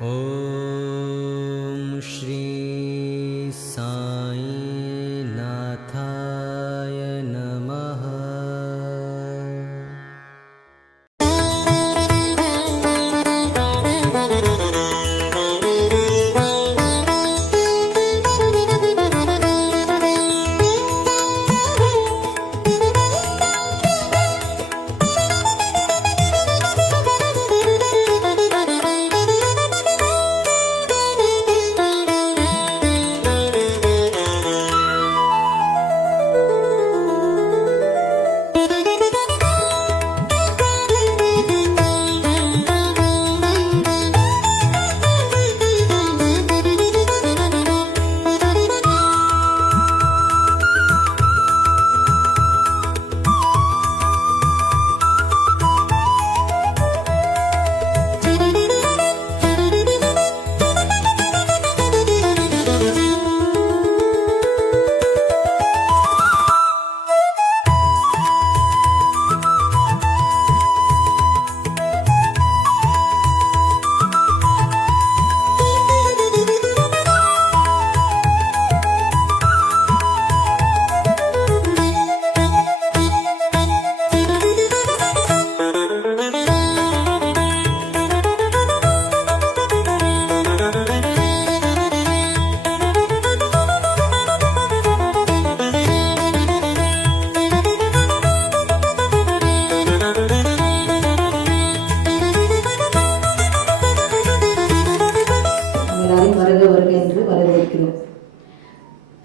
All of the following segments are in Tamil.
ॐ श्री साई नाथाय नमः।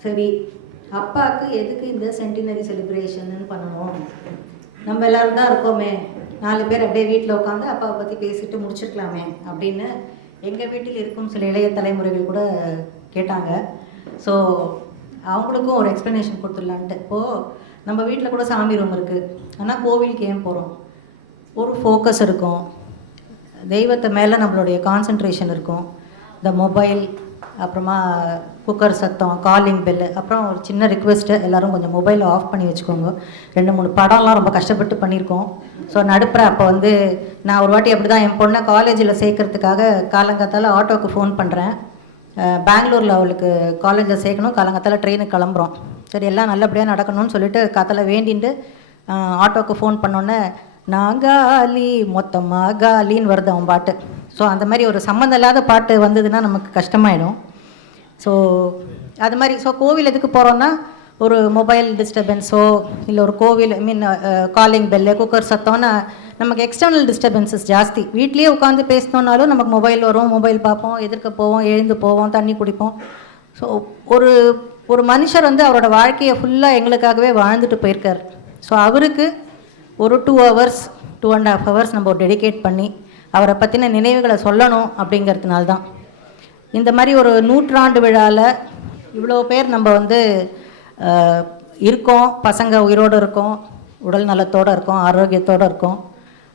சரி, அப்பாவுக்கு எதுக்கு இந்த சென்டினரி செலிப்ரேஷன் பண்ணணும்? நம்ம எல்லோரும் தான் இருக்கோமே, 4 பேர் அப்படியே வீட்டில் உட்காந்து அப்பாவை பற்றி பேசிட்டு முடிச்சிருக்கலாமே அப்படின்னு எங்கள் வீட்டில் இருக்கும் சில இளைய தலைமுறைகள் கூட கேட்டாங்க. ஸோ அவங்களுக்கும் ஒரு எக்ஸ்ப்ளனேஷன் கொடுத்துடலான்ட்டு. இப்போது நம்ம வீட்டில் கூட சாமி ரூம் இருக்குது, ஆனால் கோவிலுக்கு ஏன் போகிறோம்? ஒரு ஃபோக்கஸ் இருக்கும், தெய்வத்தை மேலே நம்மளுடைய கான்சன்ட்ரேஷன் இருக்கும். இந்த மொபைல், அப்புறமா குக்கர் சத்தம், காலிங் பெல்லு, அப்புறம் ஒரு சின்ன ரிக்வெஸ்ட்டு, எல்லோரும் கொஞ்சம் மொபைலை ஆஃப் பண்ணி வச்சுக்கோங்க. 2-3 படம்லாம் ரொம்ப கஷ்டப்பட்டு பண்ணியிருக்கோம். ஸோ நடுப்புற அப்போ வந்து நான் ஒரு வாட்டி அப்படி தான் என் பொண்ணை காலேஜில் சேர்க்கறதுக்காக காலங்காத்தால் ஆட்டோவுக்கு ஃபோன் பண்ணுறேன். பெங்களூரில் அவளுக்கு காலேஜில் சேர்க்கணும், காலங்காத்தால் ட்ரெயினுக்கு கிளம்புறோம். சரி, எல்லாம் நல்லபடியாக நடக்கணும்னு சொல்லிட்டு காத்தால வேண்டின்ட்டு ஆட்டோவுக்கு ஃபோன் பண்ணோன்னே நாகாலி மொத்தமாக காலின்னு வருது அவன் பாட்டு. ஸோ அந்த மாதிரி ஒரு சம்மந்தம் இல்லாத பாட்டு வந்ததுன்னா நமக்கு கஷ்டமாயிடும். ஸோ அது மாதிரி. ஸோ கோவில் எதுக்கு போகிறோன்னா, ஒரு மொபைல் டிஸ்டர்பன்ஸோ இல்லை ஒரு கோவில் காலிங் பெல்லு, குக்கர் சத்தம்னா நமக்கு எக்ஸ்டர்னல் டிஸ்டர்பன்ஸஸ் ஜாஸ்தி. வீட்லேயே உட்காந்து பேசினோன்னாலும் நமக்கு மொபைல் வரும், மொபைல் பார்ப்போம், எதிர்க்க போவோம், எழுந்து போவோம், தண்ணி குடிப்போம். ஸோ ஒரு மனுஷர் வந்து அவரோட வாழ்க்கையை ஃபுல்லாக எங்களுக்காகவே வாழ்ந்துட்டு போயிருக்கார். ஸோ அவருக்கு ஒரு 2 hours 2.5 hours நம்ம டெடிகேட் பண்ணி அவரை பற்றின நினைவுகளை சொல்லணும் அப்படிங்கிறதுனால தான் இந்த மாதிரி ஒரு 100ஆண்டு விழாவில் இவ்வளோ பேர் நம்ம வந்து இருக்கோம். பசங்க உயிரோடு இருக்கோம், உடல் நலத்தோடு இருக்கோம், ஆரோக்கியத்தோடு இருக்கோம்.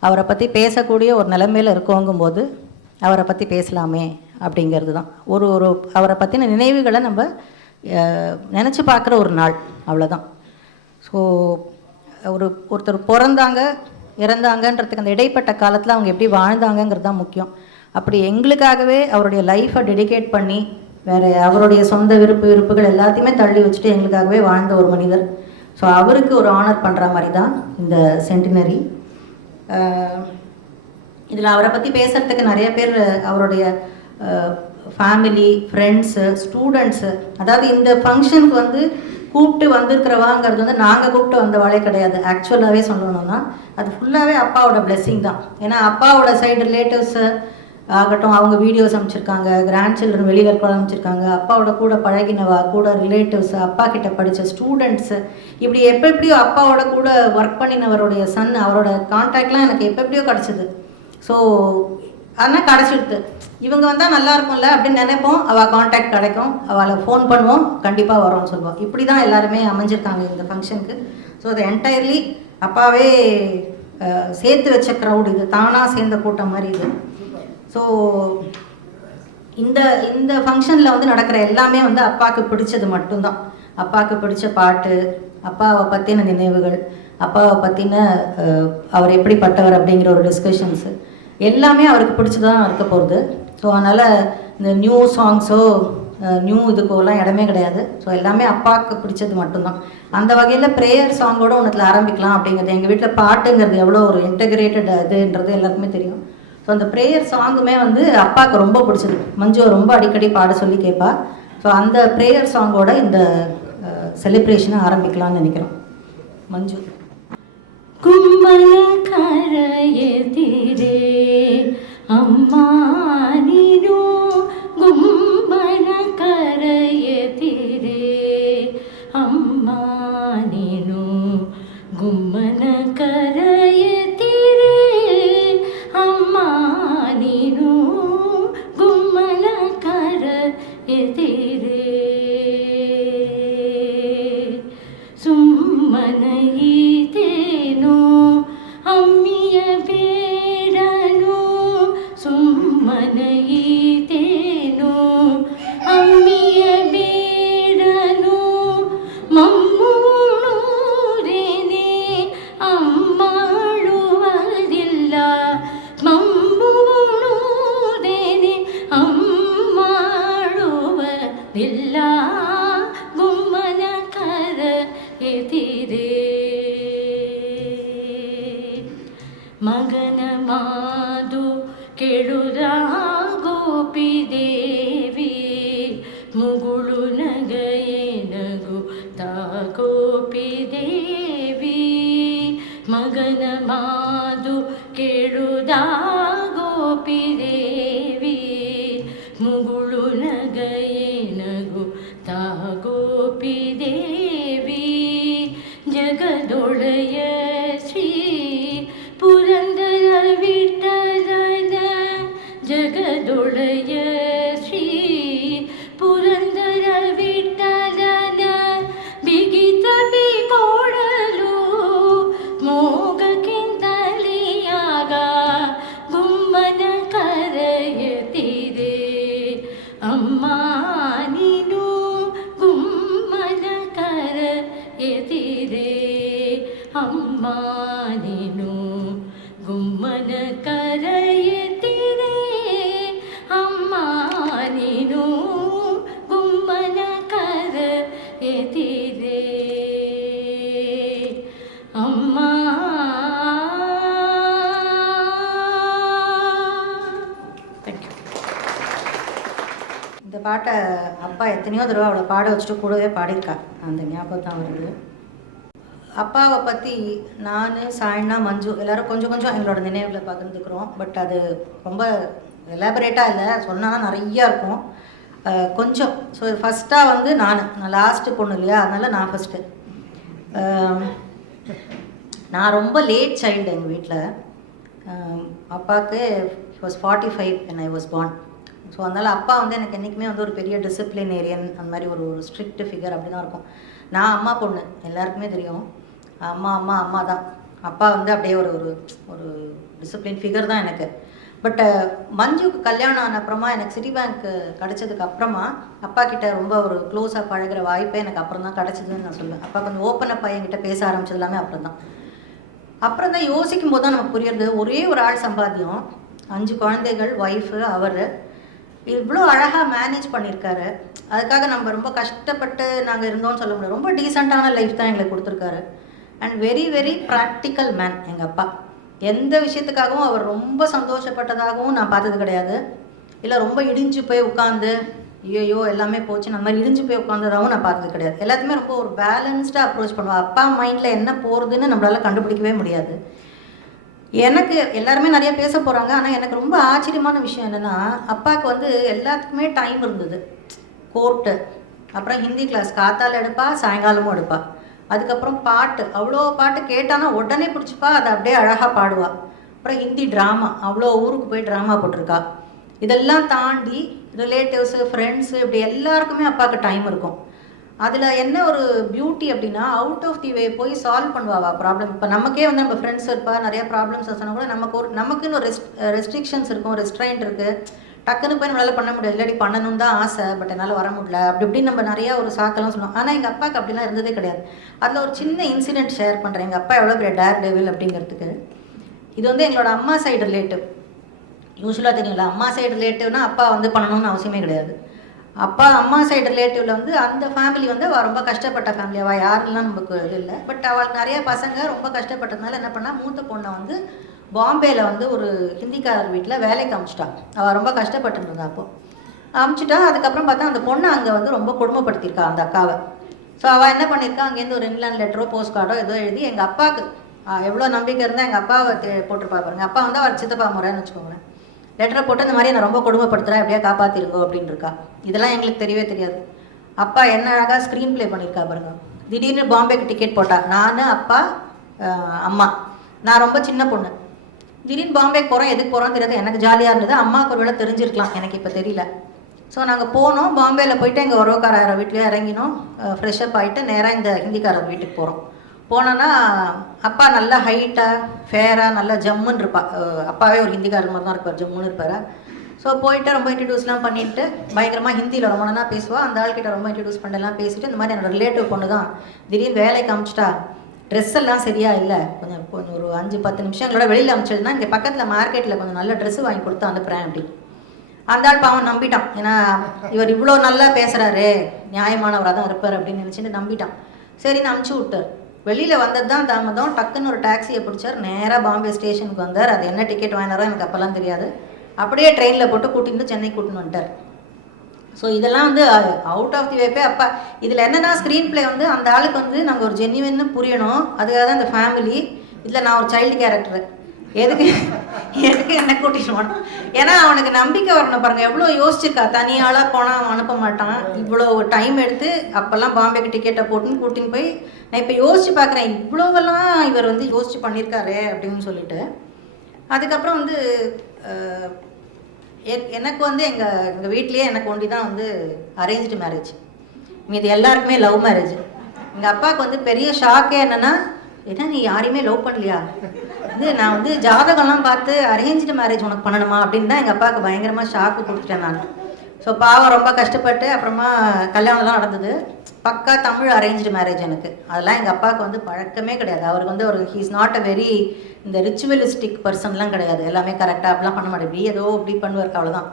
அவரை பற்றி பேசக்கூடிய ஒரு நிலைமையில் இருக்கோங்கும்போது அவரை பற்றி பேசலாமே அப்படிங்கிறது தான். ஒரு அவரை பற்றின நினைவுகளை நம்ம நினச்சி பார்க்குற ஒரு நாள், அவ்வளோதான். ஸோ ஒருத்தர் பிறந்தாங்க, இறந்தாங்கன்றதுக்கு அந்த இடைப்பட்ட காலத்தில் அவங்க எப்படி வாழ்ந்தாங்கங்கிறது தான் முக்கியம். அப்படி எங்களுக்காகவே அவருடைய லைஃப்பை டெடிகேட் பண்ணி வேறு அவருடைய சொந்த விருப்புகள் எல்லாத்தையுமே தள்ளி வச்சுட்டு எங்களுக்காகவே வாழ்ந்த ஒரு மனிதர். ஸோ அவருக்கு ஒரு ஆனர் பண்ணுற மாதிரி தான் இந்த சென்டினரி. இதில் அவரை பற்றி பேசுகிறதுக்கு நிறைய பேர் அவருடைய ஃபேமிலி, ஃப்ரெண்ட்ஸு, ஸ்டூடெண்ட்ஸு, அதாவது இந்த ஃபங்க்ஷனுக்கு வந்து கூப்பிட்டு வந்திருக்கிறவாங்கிறது வந்து நாங்கள் கூப்பிட்டு வந்தவாளே கிடையாது. ஆக்சுவலாகவே சொல்லணும்னா அது ஃபுல்லாகவே அப்பாவோட பிளெஸ்ஸிங் தான். ஏன்னா அப்பாவோட சைடு ரிலேட்டிவ்ஸு ஆகட்டும், அவங்க வீடியோஸ் அமைச்சிருக்காங்க, கிராண்ட் சில்ட்ரன் வெளியில் கூட அமைச்சிருக்காங்க, அப்பாவோட கூட பழகினவா, கூட ரிலேட்டிவ்ஸு, அப்பா கிட்ட படித்த ஸ்டூடெண்ட்ஸு, இப்படி எப்படியோ அப்பாவோட கூட ஒர்க் பண்ணினவருடைய சன், அவரோட கான்டாக்ட்லாம் எனக்கு எப்படியோ கிடச்சிது. ஸோ ஆனால் கிடச்சிடுது. இவங்க வந்தால் நல்லா இருக்கும்ல அப்படின்னு நினைப்போம், அவள் கான்டாக்ட் கிடைக்கும், அவளை ஃபோன் பண்ணுவோம், கண்டிப்பாக வரோன்னு சொல்லுவோம். இப்படி தான் எல்லாருமே அமைஞ்சிருக்காங்க இந்த ஃபங்க்ஷனுக்கு. ஸோ அது என்டையர்லி அப்பாவே சேர்த்து வச்ச க்ரௌட், இது தானாக சேர்ந்த கூட்டம் மாதிரி இது. ஸோ இந்த ஃபங்க்ஷனில் வந்து நடக்கிற எல்லாமே வந்து அப்பாவுக்கு பிடிச்சது மட்டும்தான். அப்பாவுக்கு பிடிச்ச பாட்டு, அப்பாவை பற்றின நினைவுகள், அப்பாவை பற்றின அவர் எப்படிப்பட்டவர் அப்படிங்கிற ஒரு டிஸ்கஷன்ஸு எல்லாமே அவருக்கு பிடிச்சதான் இருக்க போகுது. ஸோ அதனால் இந்த நியூ சாங்ஸோ நியூ இதுக்கோலாம் இடமே கிடையாது. ஸோ எல்லாமே அப்பாவுக்கு பிடிச்சது மட்டும்தான். அந்த வகையில் ப்ரேயர் சாங்கோடு ஒன்றுத்தில் ஆரம்பிக்கலாம் அப்படிங்கிறது. எங்கள் வீட்டில் பாட்டுங்கிறது எவ்வளோ ஒரு இன்டெகிரேட்டட் இதுன்றது எல்லாருக்குமே தெரியும். ஸோ அந்த ப்ரேயர் சாங்குமே வந்து அப்பாவுக்கு ரொம்ப பிடிச்சது. மஞ்சு ரொம்ப அடிக்கடி பாட சொல்லி கேட்பா. ஸோ அந்த ப்ரேயர் சாங்கோட இந்த செலிப்ரேஷனை ஆரம்பிக்கலாம்னு நினைக்கிறோம். மஞ்சு. கும்மன கரையெதிரே அம்மா நீனோ கும்மன கரையெதிரே அம்மா நீனோ கும்மன கரையெதிரே அம்மா நீனோ கும்மன கரையெதிரே ಸುಮ್ಮನೈತೇನೋ ಅಮ್ಮಿಯ ಬೇಡನೋ ಸುಮ್ಮನೈತೇನೋ ಅಮ್ಮಿಯ ಬೇಡನೋ ಮಮ್ಮೂಣೂರೇನೆ ಅಮ್ಮಾಳುವುದಿಲ್ಲ ಮಮ್ಮೂಣೂರೇನೆ ಅಮ್ಮಾಳುವುದಿಲ್ಲ ಗುಮ್ಮನ ಕರ ಎದಿರೇ ಮಗನ ಮಾದು ಕೆಳುದ ಗೋಪಿ ದೇವಿ ಮುಗುಳು ನಗಯೇ ನಗು ತಾ ಗೋಪಿ ದೇವಿ ಮಗನ ಮಾದು ಕೆಳುದ ಗೋಪಿ ದೇವಿ ಮುಗುಳು ನಗಯೇ ನಗು ತಾ ಗೋಪಿ ದೇವಿ ಜಗದೊಳೆಯ ಶ್ರೀ ಪುರಂದರ ವಿಠಲನ ಜಗದೊಳೆಯ ಶ್ರೀ ಪುರಂದರ ವಿಠಲನ ಬಿಗಿತ ಬಿಕೊಡಲು ಮೋಗಕ್ಕಿಂತಲಿಯಾಗ ಗುಮ್ಮನ ಕರೆಯುತ್ತಿದೆ ಅಮ್ಮ ನೀನು ಗುಮ್ಮನ ಕರೆಯುತ್ತಿದೆ ಅಮ್ಮ ನೀನು ಗುಮ್ಮನ ಕರೆಯುತ್ತಿದೆ ಅಮ್ಮ ನೀನು ಗುಮ್ಮನ ಕರೆಯುತ್ತಿದೆ ಅಮ್ಮ. Thank you. இந்த பாட்டை அப்பா எத்தனையோ தடவை அவளை பாட வச்சுட்டு கூடவே பாடியிருக்கா. அந்த ஞாபகம் தான் வருது. அப்பாவை பற்றி நான், சாய்னா, மஞ்சு எல்லோரும் கொஞ்சம் கொஞ்சம் எங்களோட நினைவில் பகிர்ந்துக்கிறோம். பட் அது ரொம்ப எலாபரேட்டாக இல்லை, சொன்னால் நிறையா இருக்கும். கொஞ்சம் ஸோ ஃபஸ்ட்டாக வந்து நான் லாஸ்ட்டு பொண்ணு இல்லையா, அதனால் நான் ஃபஸ்ட்டு. நான் ரொம்ப லேட் சைல்டு எங்கள் வீட்டில். அப்பாவுக்கு was 45 when I was born. So அதனால் அப்பா வந்து எனக்கு என்றைக்குமே வந்து ஒரு பெரிய டிசிப்ளினேரியன், அந்த மாதிரி ஒரு ஸ்ட்ரிக்ட் ஃபிகர் அப்படி தான் இருக்கும். நான் அம்மா பொண்ணு, எல்லாருக்குமே தெரியும். அம்மா அம்மா அம்மா தான். அப்பா வந்து அப்படியே ஒரு ஒரு டிசிப்ளின் ஃபிகர் தான் எனக்கு. பட் மஞ்சுக்கு கல்யாணம் ஆன அப்புறமா எனக்கு சிட்டி பேங்க் கிடச்சதுக்கு அப்புறமா அப்பா கிட்ட ரொம்ப ஒரு க்ளோஸாக பழகிற வாய்ப்பே எனக்கு அப்புறம் தான் கிடச்சிதுன்னு நான் சொல்லுவேன். அப்பா கொஞ்சம் ஓப்பனாக பையன்கிட்ட பேச ஆரம்பிச்சது எல்லாமே அப்புறம் தான் யோசிக்கும் போது தான் நமக்கு புரியுறது. ஒரே ஒரு ஆள் சம்பாத்தியம், 5 குழந்தைகள், ஒய்ஃபு, அவர் இவ்வளோ அழகாக மேனேஜ் பண்ணியிருக்காரு. அதுக்காக நம்ம ரொம்ப கஷ்டப்பட்டு நாங்கள் இருந்தோம்னு சொல்ல முடியாது. ரொம்ப டீசெண்டான லைஃப் தான் எங்களுக்கு கொடுத்துருக்காரு. And very very practical man எங்கள் அப்பா. எந்த விஷயத்துக்காகவும் அவர் ரொம்ப சந்தோஷப்பட்டதாகவும் நான் பார்த்தது கிடையாது. இல்லை ரொம்ப இடிஞ்சு போய் உட்காந்து ஐயோ எல்லாமே போச்சு அந்த மாதிரி இடிஞ்சு போய் உட்காந்ததாகவும் நான் பார்த்தது கிடையாது. எல்லாத்தையுமே ரொம்ப ஒரு பேலன்ஸ்டாக அப்ரோச் பண்ணுவாள். அப்பா மைண்டில் என்ன போகிறதுன்னு நம்மளால் கண்டுபிடிக்கவே முடியாது. எனக்கு எல்லாருமே நிறைய பேச போகிறாங்க. ஆனால் எனக்கு ரொம்ப ஆச்சரியமான விஷயம் என்னென்னா, அப்பாவுக்கு வந்து எல்லாத்துக்குமே டைம் இருந்தது. கோர்ட்டு, அப்புறம் ஹிந்தி கிளாஸ் காத்தால் எடுப்பா, சாயங்காலமும் எடுப்பா. அதுக்கப்புறம் பாட்டு, அவ்வளோ பாட்டு கேட்டானா உடனே பிடிச்சிப்பா, அதை அப்படியே அழகாக பாடுவாள். அப்புறம் ஹிந்தி ட்ராமா, அவ்வளோ ஊருக்கு போய் ட்ராமா போட்டிருக்கா. இதெல்லாம் தாண்டி ரிலேட்டிவ்ஸு, ஃப்ரெண்ட்ஸு, இப்படி எல்லாருக்குமே அப்பாவுக்கு டைம் இருக்கும். அதில் என்ன ஒரு பியூட்டி அப்படின்னா, அவுட் ஆஃப் தி வே போய் சால்வ் பண்ணுவாவா ப்ராப்ளம். இப்போ நமக்கே வந்து நம்ம ஃப்ரெண்ட்ஸ் இருப்பா, நிறையா ப்ராப்ளம்ஸ் சொன்னால் கூட நமக்குன்னு ஒரு ரெஸ்ட்ரிக்ஷன்ஸ் இருக்கும், ரெஸ்ட்ரைண்ட் இருக்குது. டக்குன்னு போய் நம்மளால் பண்ண முடியாது. இல்லாட்டி பண்ணணும் தான் ஆசை, பட் என்னால் வர முடியல, அப்படி இப்படின்னு நம்ம நிறையா ஒரு சாக்கெல்லாம் சொல்லுவோம். ஆனால் எங்கள் அப்பாவுக்கு அப்படிலாம் இருந்ததே கிடையாது. அதில் ஒரு சின்ன இன்சிடென்ட் ஷேர் பண்ணுறேன். எங்கள் அப்பா எவ்வளோ பெரிய டேர் டெவில் அப்படிங்கிறதுக்கு. இது வந்து எங்களோட அம்மா சைடு ரிலேட்டிவ். யூஸ்வலாக தெரியும்ல, அம்மா சைடு ரிலேட்டிவ்னா அப்பா வந்து பண்ணணும்னு அவசியமே கிடையாது. அம்மா சைடு ரிலேட்டிவில் வந்து அந்த ஃபேமிலி வந்து அவள் ரொம்ப கஷ்டப்பட்ட ஃபேமிலி. அவள் யாருலாம் நமக்கு இது இல்லை. பட் அவள் நிறைய பசங்க ரொம்ப கஷ்டப்பட்டதுனால என்ன பண்ணால், மூத்த பொண்ணை வந்து பாம்பேயில் வந்து ஒரு ஹிந்திக்காரர் வீட்டில் வேலைக்கு அமிச்சிட்டான். அவள் ரொம்ப கஷ்டப்பட்டுருந்தா. அப்போது அமிச்சிட்டா. அதுக்கப்புறம் பார்த்தா அந்த பொண்ணை அங்கே வந்து ரொம்ப கொடுமைப்படுத்தியிருக்கா அந்த அக்காவை. ஸோ அவள் என்ன பண்ணியிருக்கா, அங்கேருந்து ஒரு இங்கிலாந்து லெட்டரோ போஸ்ட் கார்டோ ஏதோ எழுதி எங்கள் அப்பாவுக்கு எவ்வளோ நம்பிக்கை இருந்தால் எங்கள் அப்பாவை போட்டிருப்பா பாருங்க. அப்பா வந்து அவர் சித்தப்பா முறைன்னு வச்சுக்கோங்களேன். லெட்டரை போட்டு இந்த மாதிரி நான் ரொம்ப கொடுமைப்படுத்துகிறேன், எப்படியா காப்பாற்றிருங்கோ அப்படின்னு இருக்கா. இதெல்லாம் எங்களுக்கு தெரியவே தெரியாது. அப்பா என்ன அழகாக ஸ்க்ரீன் ப்ளே பண்ணியிருக்கா பாருங்க. திடீர்னு பாம்பேக்கு டிக்கெட் போட்டா. நான், அப்பா, அம்மா. நான் ரொம்ப சின்ன பொண்ணு. திடீர்னு பாம்பேக்கு போகிறோம். எதுக்கு போகிறோன்னு தெரியாது. எனக்கு ஜாலியாக இருந்தது. அம்மாவுக்கு ஒரு வேளை தெரிஞ்சிருக்கலாம், எனக்கு இப்போ தெரியல. ஸோ நாங்கள் போனோம். பாம்பேயில் போயிட்டு எங்கள் உறவுக்காரர் வீட்லேயே இறங்கினோம். ஃப்ரெஷ்அப் ஆகிட்டு நேராக இந்த ஹிந்திக்காரர் வீட்டுக்கு போகிறோம். போனோன்னா அப்பா நல்லா ஹைட்டாக ஃபேராக நல்லா ஜம்முன்னு இருப்பா. அப்பாவே ஒரு ஹிந்திக்காரர் மாதிரி தான் இருப்பார், ஜம்முன்னு இருப்பார். ஸோ போயிட்டு ரொம்ப இன்ட்ரடியூஸ்லாம் பண்ணிவிட்டு பயங்கரமாக ஹிந்தியில் ரொம்ப நல்லா பேசுவாள். அந்த ஆள்கிட்ட ரொம்ப இன்ட்ரடியூஸ் பண்ணலாம் பேசிவிட்டு, இந்த மாதிரி என்னோடய ரிலேட்டிவ் பொண்ணு தான் திடீர்னு வேலைக்கு அமிச்சிட்டா. ட்ரெஸ் எல்லாம் சரியாக இல்லை, கொஞ்சம் ஒரு 5-10 நிமிஷங்களோட வெளியில் அமிச்சதுன்னா இங்கே பக்கத்தில் மார்க்கெட்டில் கொஞ்சம் நல்ல ட்ரெஸ்ஸு வாங்கி கொடுத்து அனுப்புகிறேன் அப்படி. அந்த ஆள் பாவம் நம்பிட்டான். ஏன்னா இவர் இவ்வளோ நல்லா பேசுகிறாரு, நியாயமானவராக தான் இருப்பார் அப்படின்னு நினச்சிட்டு நம்பிட்டான். சரின்னு அமுச்சு விட்டார். வெளியில் வந்தது தான் தாமதம். டக்குன்னு ஒரு டாக்ஸியை பிடிச்சார். நேராக பாம்பே ஸ்டேஷனுக்கு வந்தார். அது என்ன டிக்கெட் வாங்கினாரோ எனக்கு அப்போல்லாம் தெரியாது. அப்படியே ட்ரெயினில் போட்டு கூட்டிட்டு சென்னை கூட்டின்னு வந்துட்டார். ஸோ இதெல்லாம் வந்து அவுட் ஆஃப் தி வேப்பே. அப்பா இதில் என்னென்னா ஸ்க்ரீன் ப்ளே வந்து அந்த ஆளுக்கு வந்து நாங்கள் ஒரு ஜென்யூன்னு புரியணும், அதுக்காக தான் இந்த ஃபேமிலி. இதில் நான் ஒரு சைல்டு கேரக்டரு. எதுக்கு என்ன கூட்டிட்டு போனோம்? ஏன்னா அவனுக்கு நம்பிக்கை வரணும் பாருங்கள். எவ்வளோ யோசிச்சிருக்கா. தனியாளாக போனால் அவன் அனுப்ப மாட்டான். இவ்வளோ டைம் எடுத்து அப்போல்லாம் பாம்பேக்கு டிக்கெட்டை போட்டுன்னு கூட்டின்னு போய் நான் இப்போ யோசிச்சு பார்க்குறேன், இவ்வளோவெல்லாம் இவர் வந்து யோசிச்சு பண்ணியிருக்காரு அப்படின்னு சொல்லிட்டு. அதுக்கப்புறம் வந்து எனக்கு வந்து எங்கள் வீட்லேயே எனக்கு ஒண்டி தான் வந்து அரேஞ்ச்டு மேரேஜ். மீது எல்லாருக்குமே லவ் மேரேஜ். எங்கள் அப்பாவுக்கு வந்து பெரிய ஷாக்கே என்னென்னா, ஏன்னா நீ யாரையுமே லவ் பண்ணலையா, இது நான் வந்து ஜாதகம்லாம் பார்த்து அரேஞ்ச்டு மேரேஜ் உனக்கு பண்ணணுமா அப்படின்னு தான் எங்கள் அப்பாவுக்கு பயங்கரமாக ஷாக்கு கொடுத்துட்டேன் நான். ஸோ பாவம் ரொம்ப கஷ்டப்பட்டு அப்புறமா கல்யாணம்லாம் நடந்தது. பக்கா தமிழ் அரேஞ்ச்டு மேரேஜ் எனக்கு. அதெல்லாம் எங்கள் அப்பாவுக்கு வந்து பழக்கமே கிடையாது. அவருக்கு வந்து ஒரு ஹீஸ் நாட் அ வெரி இந்த ரிச்சுவலிஸ்டிக் பர்சன்லாம் கிடையாது. எல்லாமே கரெக்டாக அப்படிலாம் பண்ண மாட்டேன். இப்படி ஏதோ இப்படி பண்ணுவார், அவ்வளோதான்.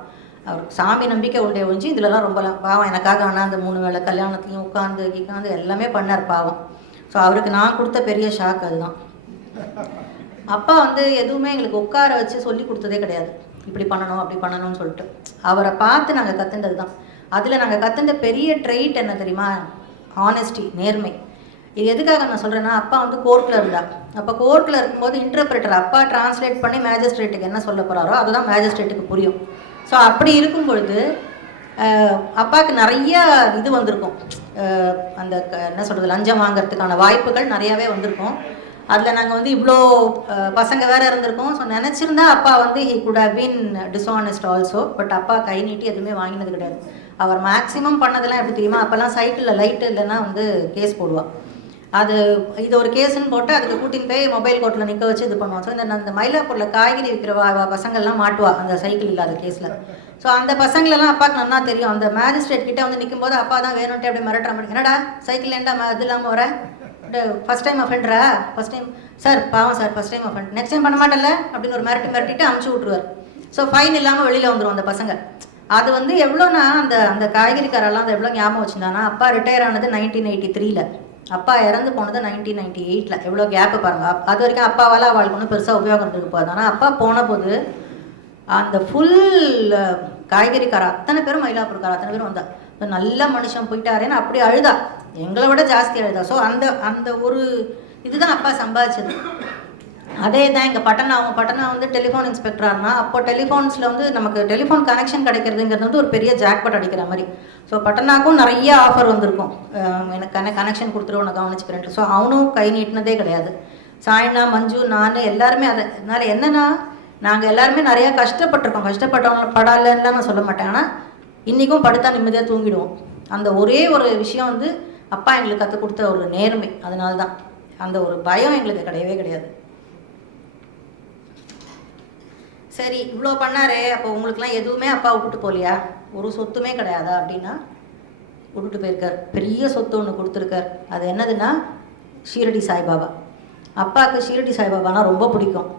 அவருக்கு சாமி நம்பிக்கை உண்டே ஒழிஞ்சு இதிலலாம் ரொம்பலாம் பாவம் எனக்காக. ஆனால் அந்த 3 வேளை கல்யாணத்தையும் உட்காந்து எல்லாமே பண்ணார் பாவம். ஸோ அவருக்கு நான் கொடுத்த பெரிய ஷாக் அதுதான். அப்பா வந்து எதுவுமே எங்களுக்கு உட்கார வச்சு சொல்லி கொடுத்ததே கிடையாது, இப்படி பண்ணணும் அப்படி பண்ணணும்னு சொல்லிட்டு. அவரை பார்த்து நாங்கள் கற்றுண்டது தான். அதில் நாங்கள் கற்றுண்ட பெரிய ட்ரெயிட் என்ன தெரியுமா? ஆனெஸ்டி, நேர்மை. இது எதுக்காக நான் சொல்கிறேன்னா, அப்பா வந்து கோர்ட்டில் இருந்தார். அப்போ கோர்ட்டில் இருக்கும்போது இன்டர்பிரேட்டர் அப்பா டிரான்ஸ்லேட் பண்ணி மேஜிஸ்ட்ரேட்டுக்கு என்ன சொல்ல போகிறாரோ அதுதான் மேஜிஸ்ட்ரேட்டுக்கு புரியும். ஸோ அப்படி இருக்கும் பொழுது அப்பாவுக்கு நிறைய இது வந்திருக்கும். அந்த என்ன சொல்கிறது, லஞ்சம் வாங்கிறதுக்கான வாய்ப்புகள் நிறையாவே வந்திருக்கும். அதில் நாங்கள் வந்து இவ்வளோ பசங்க வேறு இருந்திருக்கோம். ஸோ நினச்சிருந்தா அப்பா வந்து he could have been dishonest also. But அப்பா கை நீட்டி எதுவுமே வாங்கினது கிடையாது. அவர் மேக்ஸிமம் பண்ணதெல்லாம் எப்படி தெரியுமா? அப்போல்லாம் சைக்கிளில் லைட்டு இல்லைன்னா வந்து கேஸ் போடுவாள். இது ஒரு கேஸுன்னு போட்டு அதுக்கு கூட்டின்னு போய் மொபைல் கோர்ட்டில் நிற்க வச்சு இது பண்ணுவான். ஸோ இந்த மயிலாப்பூரில் காய்கறி விற்கிற பசங்கள்லாம் மாட்டுவா அந்த சைக்கிள் இல்லாத கேஸில். ஸோ அந்த பசங்களெல்லாம் அப்பாவுக்கு நல்லா தெரியும். அந்த மேஜிஸ்ட்ரேட் கிட்டே வந்து நிற்கும் போது அப்பா தான் வேணும்ட்டு அப்படியே மிரட்டுற மாதிரி, என்னடா சைக்கிள் ஏண்டா இது இல்லாமல் வர, ஃபஸ்ட் டைம் அஃபெண்டரா, ஃபஸ்ட் டைம் சார், பாவம் sir, first time offend, next time பண்ண மாட்டேன்ல அப்படின்னு ஒரு மிரட்டிட்டு அமுச்சு விட்ருவார். ஸோ ஃபைன் இல்லாமல் வெளியில் வந்துடும் அந்த பசங்க. அது வந்து எவ்வளோனா அந்த காய்கறிக்காரெல்லாம் அது எவ்வளோ ஞாபகம் வச்சுருந்தானா, அப்பா ரிட்டையர் ஆனது 1983, அப்பா இறந்து போனது 1998. எவ்வளோ கேப்பு பாருங்கள். அது வரைக்கும் அப்பாவால் அவளுக்கு ஒன்றும் பெருசாக உபயோகம் இருக்கு போகுது. ஆனால் அப்பா போன போது அந்த ஃபுல் காய்கறிக்கார அத்தனை பேரும், மயிலாப்பூர்கார அத்தனை பேரும் வந்தா. நல்ல மனுஷன் போயிட்டாரேன்னு அப்படி அழுதா, எங்களை விட ஜாஸ்தி அழுதா. ஸோ அந்த ஒரு இதுதான் அப்பா சம்பாதிச்சது. அதே தான் எங்கள் பட்டனா வந்து டெலிஃபோன் இன்ஸ்பெக்டரானா, அப்போ டெலிஃபோன்ஸில் வந்து நமக்கு டெலிஃபோன் கனெக்ஷன் கிடைக்கிறதுங்கிறது வந்து ஒரு பெரிய ஜாக்பாட் அடிக்கிற மாதிரி. ஸோ பட்டனாக்கும் நிறைய ஆஃபர் வந்திருக்கும், எனக்கு கனெக்ஷன் கொடுத்துட்டு உன்னை கவனிச்சுக்கிறேன்ட்டு. ஸோ அவனும் கை நீட்டினதே கிடையாது. சாய்னா, மஞ்சு, நான் எல்லாருமே அதனால என்னென்னா, நாங்கள் எல்லாருமே நிறையா கஷ்டப்பட்டிருக்கோம். கஷ்டப்பட்டவங்க படலைன்னு நான் சொல்ல மாட்டேன். ஆனால் இன்றைக்கும் படுத்தா நிம்மதியாக தூங்கிடுவோம். அந்த ஒரே ஒரு விஷயம் வந்து அப்பா எங்களுக்கு கற்றுக் கொடுத்த ஒரு நேர்மை. அதனால தான் அந்த ஒரு பயம் எங்களுக்கு கிடையவே கிடையாது. சரி, இவ்வளோ பண்ணாரே, அப்போ உங்களுக்குலாம் எதுவுமே அப்பா விட்டுட்டு போகலையா, ஒரு சொத்துமே கிடையாதா அப்படின்னா, விட்டுட்டு போயிருக்கார். பெரிய சொத்து ஒன்று கொடுத்துருக்கார். அது என்னதுன்னா ஷீரடி சாய்பாபா. அப்பாவுக்கு ஷீரடி சாய்பாபானா ரொம்ப பிடிக்கும்.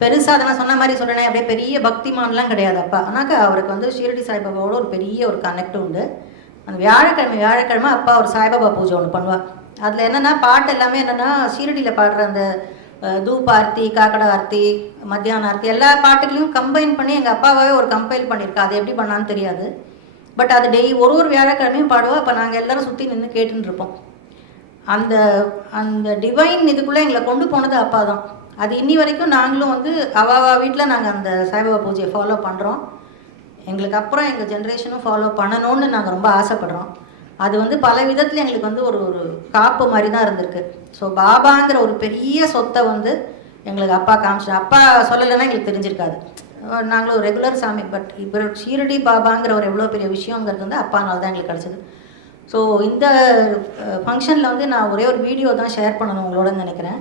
பெருசாக அதை நான் சொன்ன மாதிரி சொல்கிறேன், அப்படியே பெரிய பக்திமான்லாம் கிடையாது அப்பா. ஆனாக்கா அவருக்கு வந்து ஷீரடி சாய்பாபாவோட ஒரு பெரிய ஒரு கனெக்ட் உண்டு. அந்த வியாழக்கிழமை அப்பா ஒரு சாய்பாபா பூஜை ஒன்று பண்ணுவாள். அதில் என்னென்னா பாட்டு எல்லாமே என்னென்னா ஷீரடியில் பாடுற அந்த தூப் ஆர்த்தி, காக்கடா ஆர்த்தி, மத்தியான ஆர்த்தி எல்லா பாட்டுகளையும் கம்பைன் பண்ணி எங்கள் அப்பாவே ஒரு கம்பைல் பண்ணியிருக்கா. அது எப்படி பண்ணான்னு தெரியாது. பட் அது ஒரு வியாழக்கிழமையும் பாடுவோம். அப்போ நாங்கள் எல்லோரும் சுற்றி நின்று கேட்டுன்னு இருப்போம். அந்த அந்த டிவைன் இதுக்குள்ளே எங்களை கொண்டு போனது அப்பா தான். அது இன்னி வரைக்கும் நாங்களும் வந்து அவாவா வீட்டில் நாங்கள் அந்த சாய்பாபா பூஜையை ஃபாலோ பண்ணுறோம். எங்களுக்கு அப்புறம் எங்கள் ஜென்ரேஷனும் ஃபாலோ பண்ணணும்னு நாங்கள் ரொம்ப ஆசைப்படுறோம். அது வந்து பல விதத்தில் எங்களுக்கு வந்து ஒரு காப்பு மாதிரி தான் இருந்திருக்கு. ஸோ பாபாங்கிற ஒரு பெரிய சொத்தை வந்து எங்களுக்கு அப்பா காமிச்சு, அப்பா சொல்லலைன்னா எங்களுக்கு தெரிஞ்சிருக்காது. நாங்களும் ஒரு ரெகுலர் சாமி. பட் இப்போ ஷீரடி பாபாங்கிற ஒரு எவ்வளோ பெரிய விஷயங்கிறது வந்து அப்பானால தான் எங்களுக்கு கிடச்சிது. ஸோ இந்த ஃபங்க்ஷனில் வந்து நான் ஒரே ஒரு வீடியோ தான் ஷேர் பண்ணணும் உங்களோட நினைக்கிறேன்.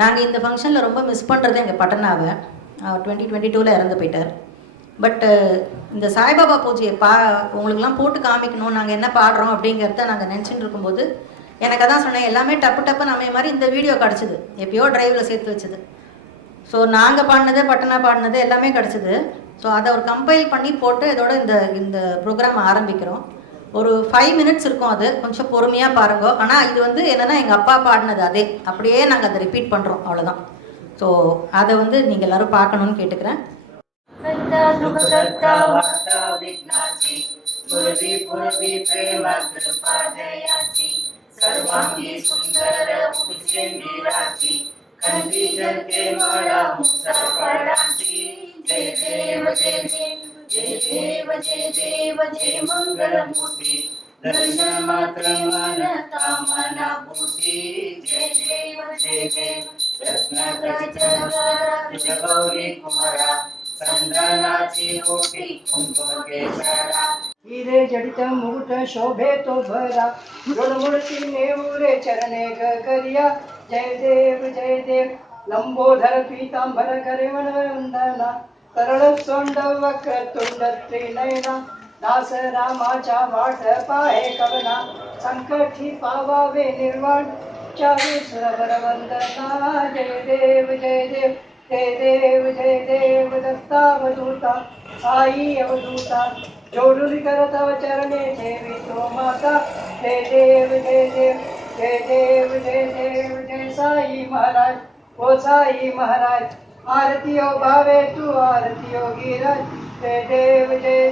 நாங்கள் இந்த ஃபங்க்ஷனில் ரொம்ப மிஸ் பண்ணுறது எங்கள் பட்டனாவை. 2022 இறந்து போயிட்டார். பட்டு இந்த சாய்பாபா பூஜையை உங்களுக்கெல்லாம் போட்டு காமிக்கணும், நாங்கள் என்ன பாடுறோம் அப்படிங்கிறத நாங்கள் நினச்சிட்டு இருக்கும்போது எனக்கு அதான் சொன்னேன், எல்லாமே டப்பு நம்ம மாதிரி இந்த வீடியோ கிடச்சிது. எப்பயோ ட்ரைவில் சேர்த்து வச்சுது. ஸோ நாங்கள் பாடினது, பட்டனா பாடினது எல்லாமே கிடச்சிது. ஸோ அதை ஒரு கம்பைல் பண்ணி போட்டு இதோட இந்த ப்ரோக்ராம் ஆரம்பிக்கிறோம். ஒரு 5 மினிட்ஸ் இருக்கும். அது கொஞ்சம் பொறுமையாக பாருங்க. ஆனால் இது வந்து என்னென்னா எங்கள் அப்பா பாடினது அதே அப்படியே நாங்கள் அதை ரிப்பீட் பண்ணுறோம், அவ்வளோதான். ஸோ அதை வந்து நீங்கள் எல்லோரும் பார்க்கணுன்னு கேட்டுக்கிறேன். जय देव जय देव जय मंगलमूर्ति दर्शन मात्र मन कामना पूर्ति जय देव रत्न गौरी कुमारा चंदनाची कोटी कुंभकेशरा हिरे जडित मुकुट शोभे तो भरा गुणमूर्ति नेवरे चरणे गरिया जय देव लंबोधर पीतांबर करिवण वंदना सरळ सोंड वक्र तुंड त्रिनयना दास रामाच्या वाट पाहे कवना संकटी पावावे निर्वाण चारी सुरवर वंदना जय देव दत्तावधूता साई अवधूता जोडून करत चरणे ठेवी तो माता जय देव जय साई महाराज ओ साई महाराज आरतियो भावे तू आरतियो गिरज जय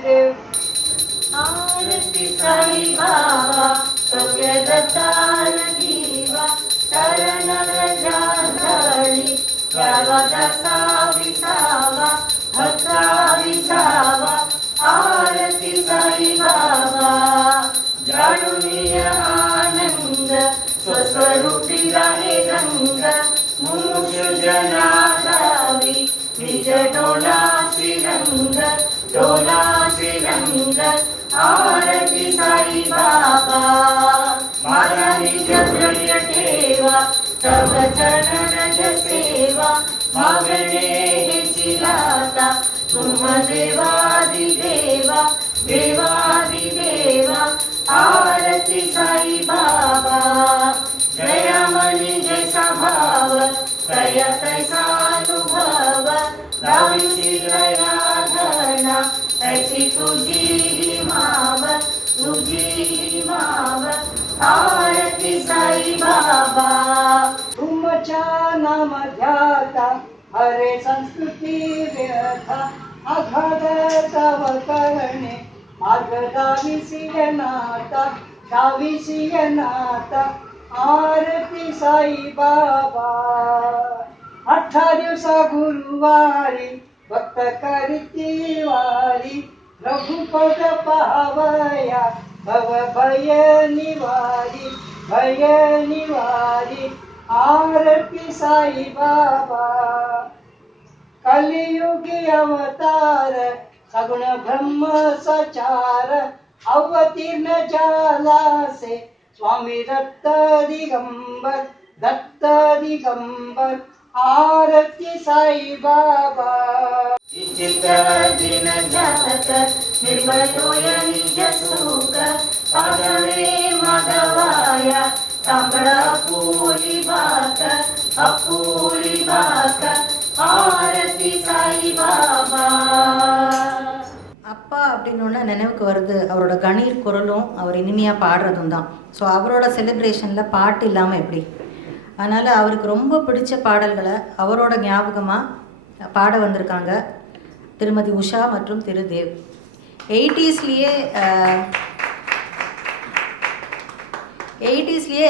देव आरती साई बाबा सत्य दत्तार दीवा शरण रजाधरी द्यावा दसा विसावा भक्ता विसावा आरती साई बाबा जाणूनिय आनंद स्वस्वरूपी राहे रंग मुमुक्ष जनादावी निज डोला श्रीरंग आरती साई बाबा माझा निज प्रिय ठेवा तव चरण रज सेवा मागणे हेची लाता तुम देवादिदेवा आरती साई बाबा जयामणी जैसा भाव तया तैसा अनुभव दावीची दया धना तैसी तुझी माव आरती साई बाबा तुमच्या नाम ध्याता हरे संस्कृती व्यथा अघाध तव करणे मार्ग दाविसी नाता आरती साई बाबा 18 दिवसा गुरुवारी भक्त करीती वारी रघुपद पावया भव भय निवारी आरती साई बाबा कलियुगी अवतार सगुण ब्रह्म सचार अवतीर्ण जाला से स्वामी दत्त दिगंबर आरती साई बाबा दिन जात निर्मळ तोय निज सुख पागळे माधवाया तांबडा अपुरी भाक आरती साई बाबा। அப்பா அப்படின்னோடனே நினைவுக்கு வருது அவரோட கணீர் குரலும் அவர் இனிமையாக பாடுறதும் தான். ஸோ அவரோட செலிப்ரேஷனில் பாட்டு இல்லாமல் எப்படி? அதனால் அவருக்கு ரொம்ப பிடிச்ச பாடல்களை அவரோட ஞாபகமாக பாட வந்திருக்காங்க திருமதி உஷா மற்றும் திரு தேவ். 80ஸ்லேயே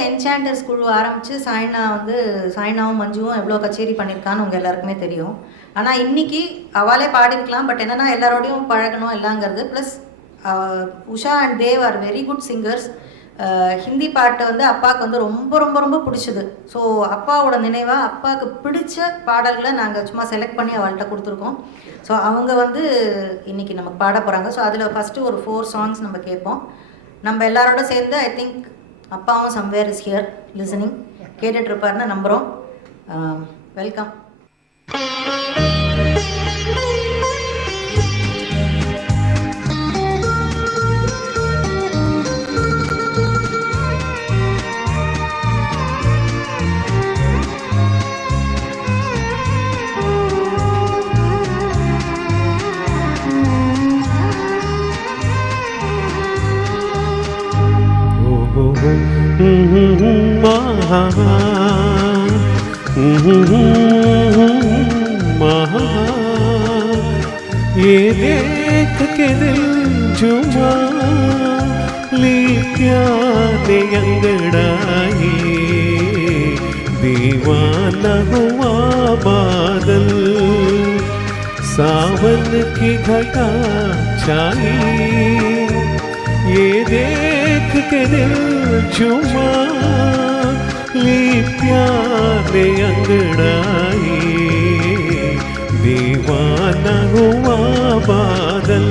என்சாண்டர்ஸ் குழு ஆரம்பித்து சாய்னாவும் மஞ்சுவும் எவ்வளோ கச்சேரி பண்ணியிருக்கான்னு உங்கள் எல்லாருக்குமே தெரியும். ஆனால் இன்றைக்கி அவளே பாடிருக்கலாம், பட் என்னென்னா எல்லாரோடையும் பழகணும் எல்லாங்கிறது. Plus Usha and Dev are very good singers. Hindi பாட்டு அப்பாவுக்கு ரொம்ப ரொம்ப ரொம்ப பிடிச்சது. ஸோ அப்பாவோட நினைவாக அப்பாவுக்கு பிடிச்ச பாடல்களை நாங்கள் சும்மா செலக்ட் பண்ணி அவள்கிட்ட கொடுத்துருக்கோம். ஸோ அவங்க இன்றைக்கி நமக்கு பாட போகிறாங்க. ஸோ அதில் ஃபஸ்ட்டு ஒரு 4 சாங்ஸ் நம்ம கேட்போம். நம்ம எல்லாரோட சேர்ந்து ஐ திங்க் அப்பாவும் சம்வேர் இஸ் ஹியர் லிசனிங் கேட்டுட்ருப்பாருன்னு நம்புகிறோம். வெல்கம். ये देख के दिल झूमा ली प्यारे अंगड़ाई दीवाना हुआ बादल सावन की घटा छाई ये देख के दिल झूमा ली प्यारे अंगड़ाई दीवाना हुआ बादल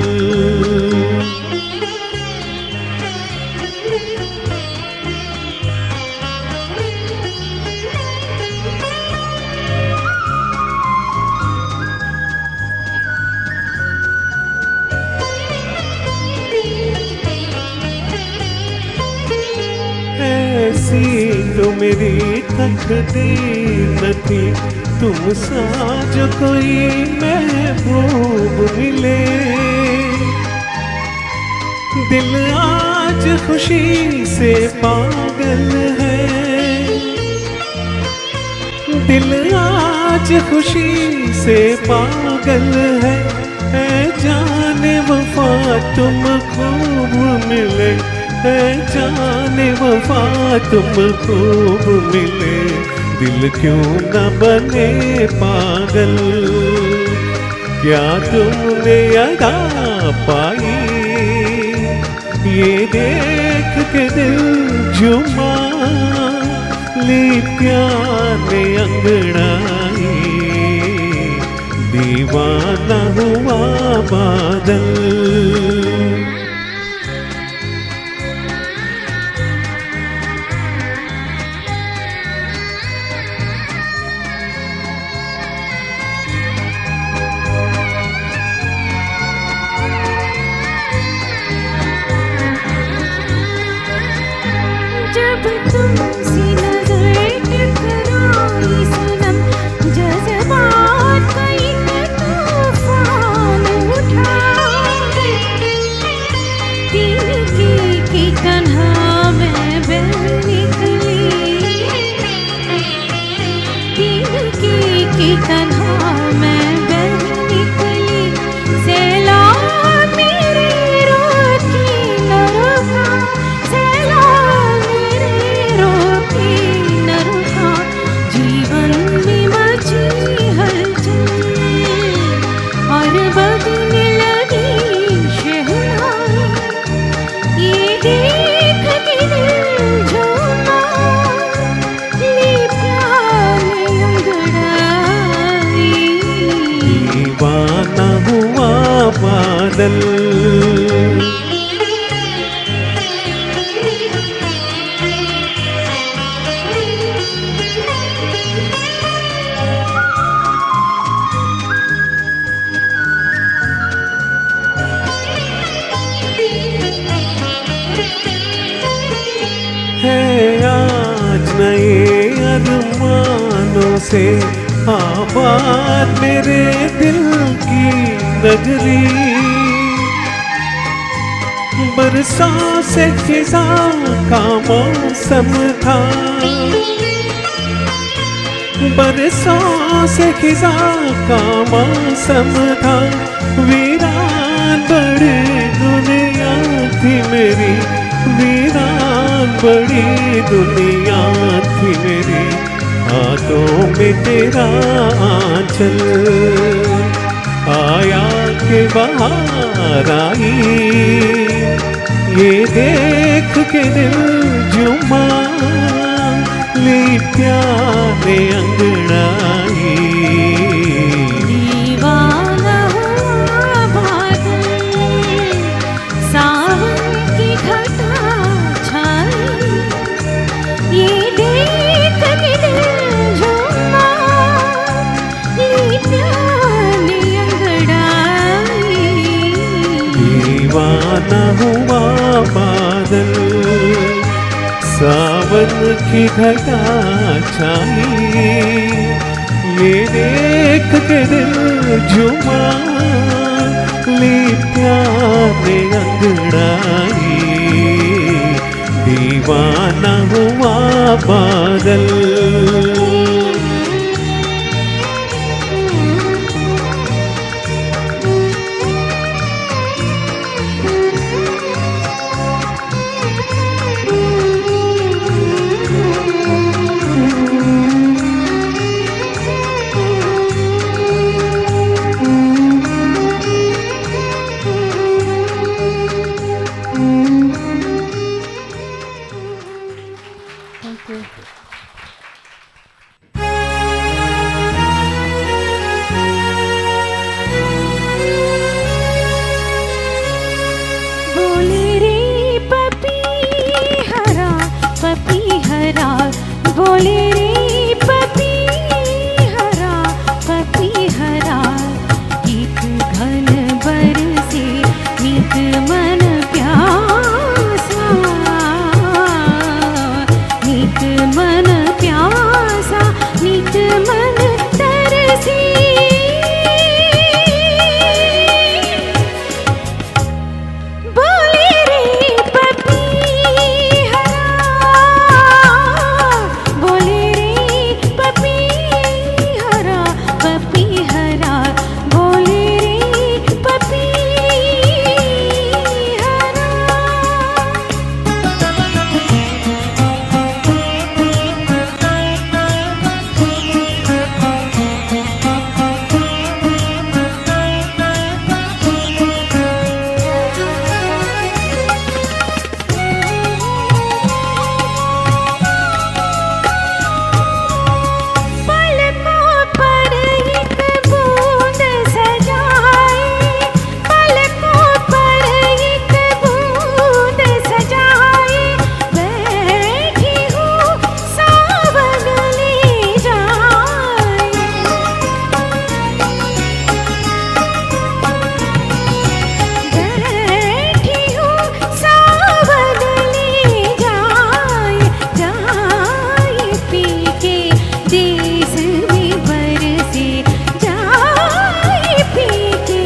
ऐसी तो मेरी तकदीर न थी तुम सा जो कोई महबूब मिले दिल आज खुशी से पागल है दिल आज खुशी से पागल है जाने वफा तुम खूब मिले जाने वफा तुम खूब मिले दिल क्यों न बने पागल क्या तुमने अदा पाई ये देख के दिल झूमा ली प्यारे अंगड़ाई दीवाना हुआ बादल बादल है आज नए अरमानों से आबाद मेरे दिल की नगरी, बरसों से खिज़ां का मौसम था, बरसों से खिज़ां का मौसम था। वीरान बड़ी दुनिया थी मेरी, वीरान बड़ी दुनिया थी मेरी। हाथों में तेरा आंचल आया के बाहर आई, ये देख के दिल जुमा ली प्यारे अंगड़ाई। दीवाना हुआ बादल, सावन की घटा छाई, ये देख के दिल झूमा ली प्यारे अंगड़ाई। दीवाना हुआ बादल, सावन की घटा छाई, ये देख के दिल झुमा ली प्यारे अंगड़ाई। दीवाना हुआ बादल। बोले रे पपी हरा, बोले रे पपी हरा, एक घन बरसे नित मन प्यासा, नित मन प्यासा, नित मन तरसी। बोले रे पपी हरा, बोले रे पपी हरा, बोले रे पपी पलकों पर एक बूंद सजाए, पलकों पर एक बूंद सजाए, बैठी हूँ सावन ले जाए, बैठी हूँ सावन ले जाए, जाए पी के देश में बरसे, जाए पी के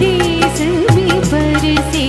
देश में बरसे।